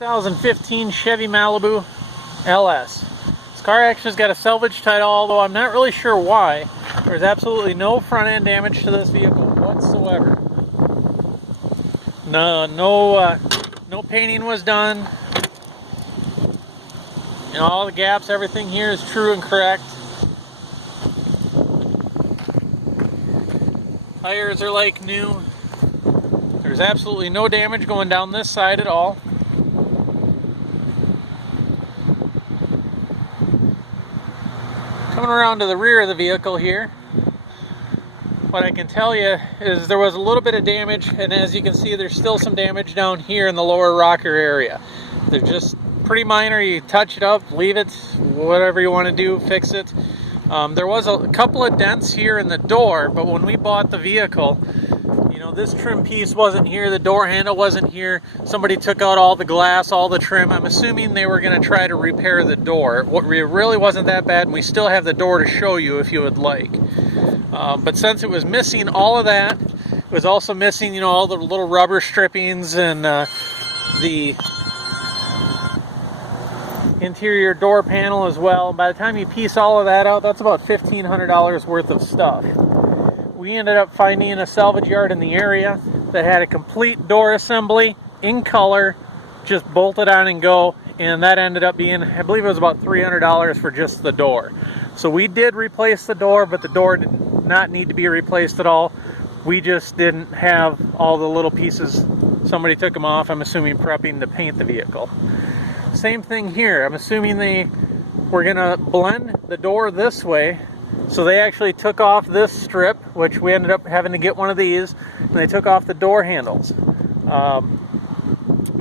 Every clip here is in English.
2015 Chevy Malibu LS. This car actually has got a salvage title, although I'm not really sure why. There's absolutely no front end damage to this vehicle whatsoever. No painting was done. You know, all the gaps, everything here is true and correct. Tires are like new. There's absolutely no damage going down this side at all. Coming around to the rear of the vehicle here, what I can tell you is there was a little bit of damage, and as you can see, there's still some damage down here in the lower rocker area. They're just pretty minor. You touch it up, leave it, whatever you want to do, fix it. There was a couple of dents here in the door, but when we bought the vehicle, you know, this trim piece wasn't here, the door handle wasn't here. Somebody took out all the glass, all the trim. I'm assuming they were going to try to repair the door. It really wasn't that bad, and we still have the door to show you if you would like. But since it was missing all of that, it was also missing, you know, all the little rubber strippings and the interior door panel as well. By the time you piece all of that out, that's about $1,500 worth of stuff. We ended up finding a salvage yard in the area that had a complete door assembly in color, just bolted on and go, and that ended up being, I believe it was about $300 for just the door. So we did replace the door, but the door did not need to be replaced at all. We just didn't have all the little pieces. Somebody took them off, I'm assuming prepping to paint the vehicle. Same thing here. I'm assuming they were gonna blend the door this way, so they actually took off this strip, which we ended up having to get one of these, and they took off the door handles.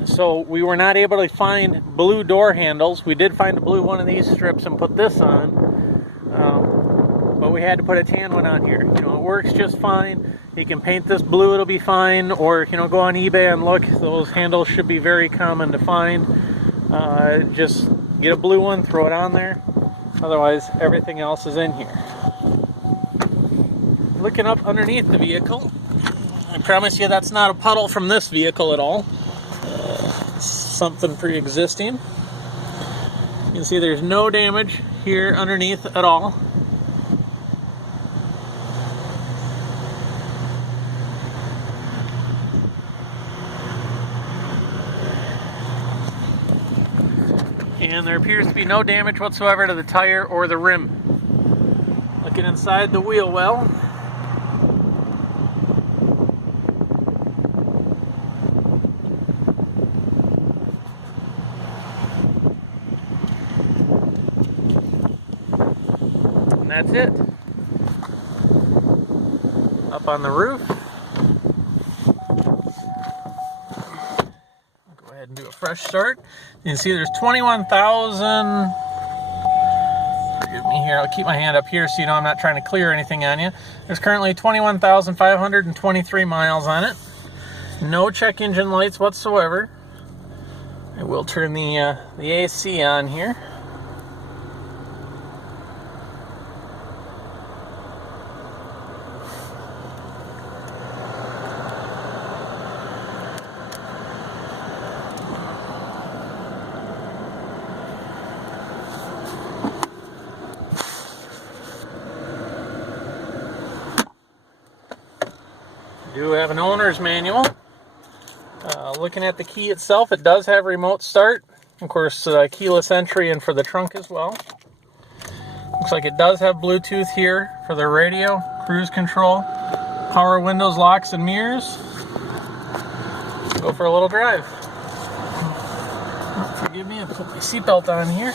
So we were not able to find blue door handles. We did find a blue one of these strips and put this on, but we had to put a tan one on here. You know, it works just fine. You can paint this blue, it'll be fine, or, you know, go on eBay and look. Those handles should be very common to find. Just get a blue one, throw it on there. Otherwise, everything else is in here. Looking up underneath the vehicle, I promise you that's not a puddle from this vehicle at all. Something pre-existing. You can see there's no damage here underneath at all. And there appears to be no damage whatsoever to the tire or the rim. Looking inside the wheel well, and that's it. Up on the roof. Go ahead and do a fresh start. You can see there's 21,000. Forgive me here, I'll keep my hand up here so you know I'm not trying to clear anything on you. There's currently 21,523 miles on it. No check engine lights whatsoever. I will turn the AC on here. We do have an owner's manual. Looking at the key itself, it does have remote start. Of course, keyless entry and for the trunk as well. Looks like it does have Bluetooth here for the radio, cruise control, power windows, locks, and mirrors. Let's go for a little drive. Forgive me, I put my seatbelt on here.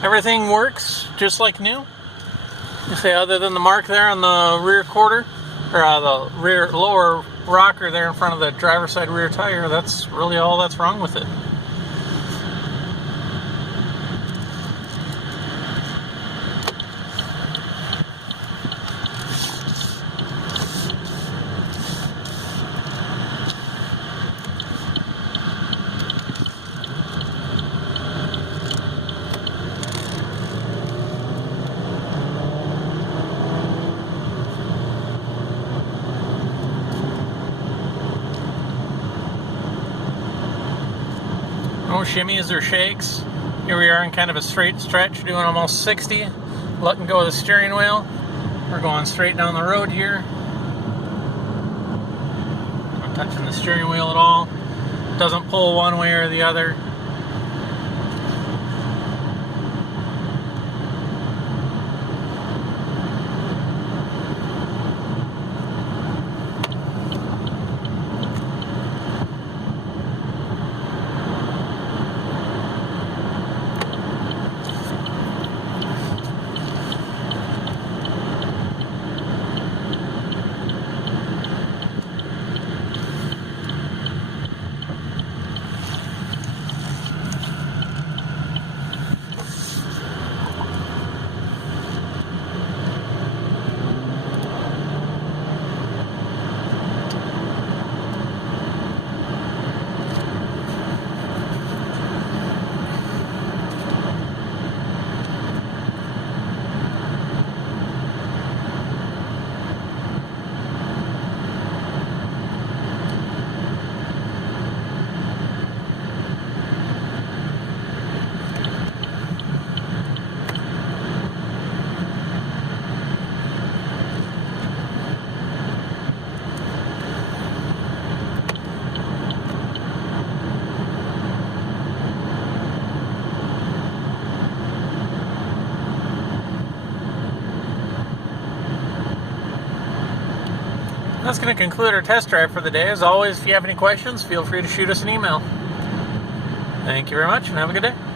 Everything works just like new. You say, other than the mark there on the rear quarter, or the rear lower rocker there in front of the driver's side rear tire, that's really all that's wrong with it. No shimmies or shakes. Here we are in kind of a straight stretch, doing almost 60, letting go of the steering wheel. We're going straight down the road here. Not touching the steering wheel at all. Doesn't pull one way or the other. That's going to conclude our test drive for the day. As always, if you have any questions, feel free to shoot us an email. Thank you very much and have a good day.